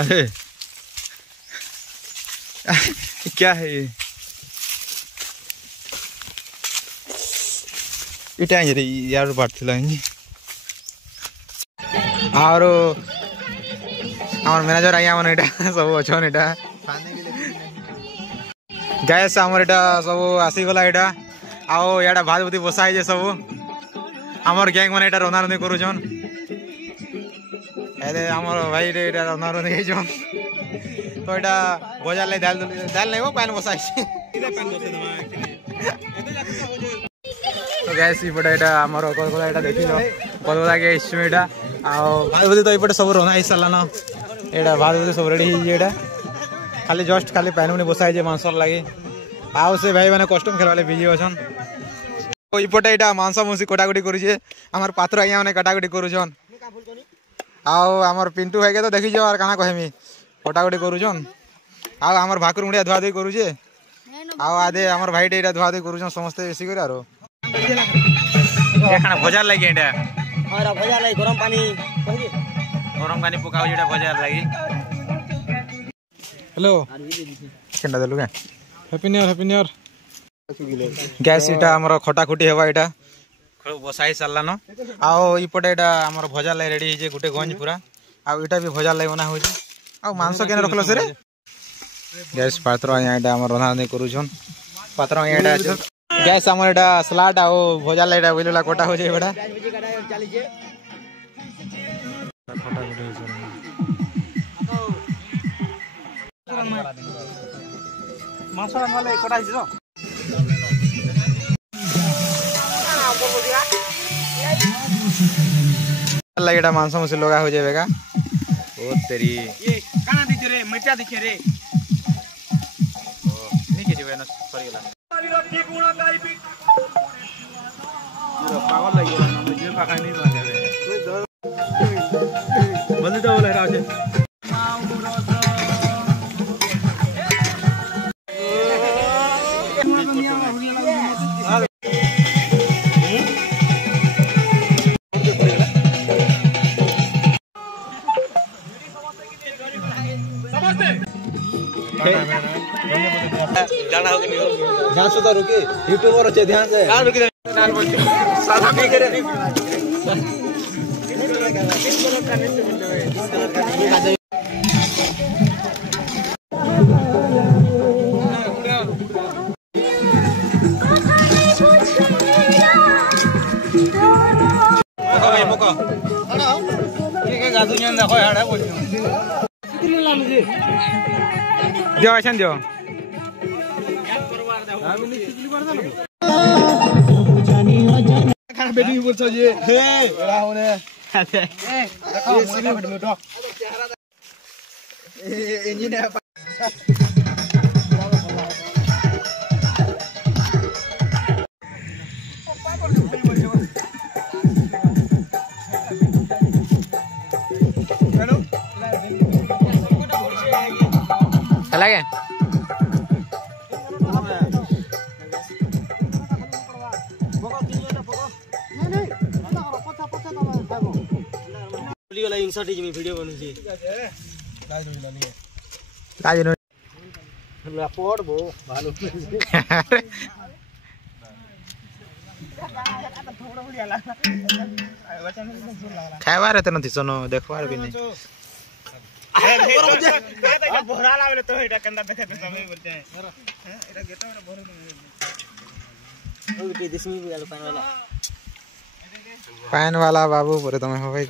अरे क्या है ये? इटा रे यार बाटथिला और मैनेजर आइया मन एटा सब अछन एटा गैस आमर एटा सब आसी गला एटा आओ याडा भात बुती बसा जे सब आमर गैंग मन एटा रंधा रंधी करूछन एदे आमर भाई रे एटा रंधा रंधी हेछन तो एटा भजा ले दाल नै हो पान बसाई तो गैस इपटे एटा आमर कोलकोला एटा देखिलो कोलकोला के इस्मेटा आओ भात बुती तो इपटे सब रंधा हे सालानो एटा भात बुती सब रेडी हे एटा खाली जस्ट खाली पानी में बसाई जे मांसर लागे आओ से भाई मैंने कस्टम खेलवाले बिजी अछन तो इपटे एटा मांस मुसी कटाकटी करूछे हमर पात्र आइया माने कटाकटी करूछन आओ हमर पिंटू भाई के तो देखि जो और काना कहमी कटाकटी करूछन आओ हमर भाकुर मुंडिया धुआ धुई करूछे आओ आदे हमर भाई एटा धुआ धुई करूछन समस्त बेसी करे आरो ए खाना भजार लागि एटा हां भजार लागि गरम पानी पकाउ जेटा भजार लागि हेलो केंडा देलु के हैप्पी न्यू ईयर गैस इटा हमर खटा खुटी हेबा इटा बसाई सालानो आओ इपटे इटा हमर भजा लाई रेडी हे जे गुटे गंज पूरा आ इटा भी भजा लाई बना हो जे आ मांस केने रखलो से रे गैस पात्र यहाँ इटा हमर रंधा रंधी करूछन पात्र यहाँ इटा गैस हमर इटा सलाड आ भजा लाई इटा बिलला कोटा हो जे बेटा खटा खुटी मांस वाले कोटा हिजो लगेड़ा मांस मुसी लगा हो जाएगा ओ तेरी ये काना दिखे रे मिर्चा दिखे रे ओ नहीं के जेबे न सॉरी ला पूरा पागल लग गया ना मुझे पाखा नहीं लगे बंद तो बोला राजे जाना हो कि नहीं हो ध्यान से तो रुके यूट्यूबर अच्छे ध्यान से यार रुके सादा भी करे मोको के गादू न्या देखो याडा बोल कितने लानु जी दियो आछन दियो खाना बेटी बोल छ जे हे एडा होने ए देखो मोटा बेट मोटो ए इंजिन है हेलो चला गया वाला इंसर्ट ही वीडियो बनू छी लाज नहीं लाज नहीं ला पड़बो भालो खाइबार त नथि सनो देखबार भी नहीं भोरा लागले तो एटा कंदा देखे त सबै बोलते हैं एटा गेटा मेरा भोर ओ के दिसमी वाला पान वाला बाबू परे तमे हो भाई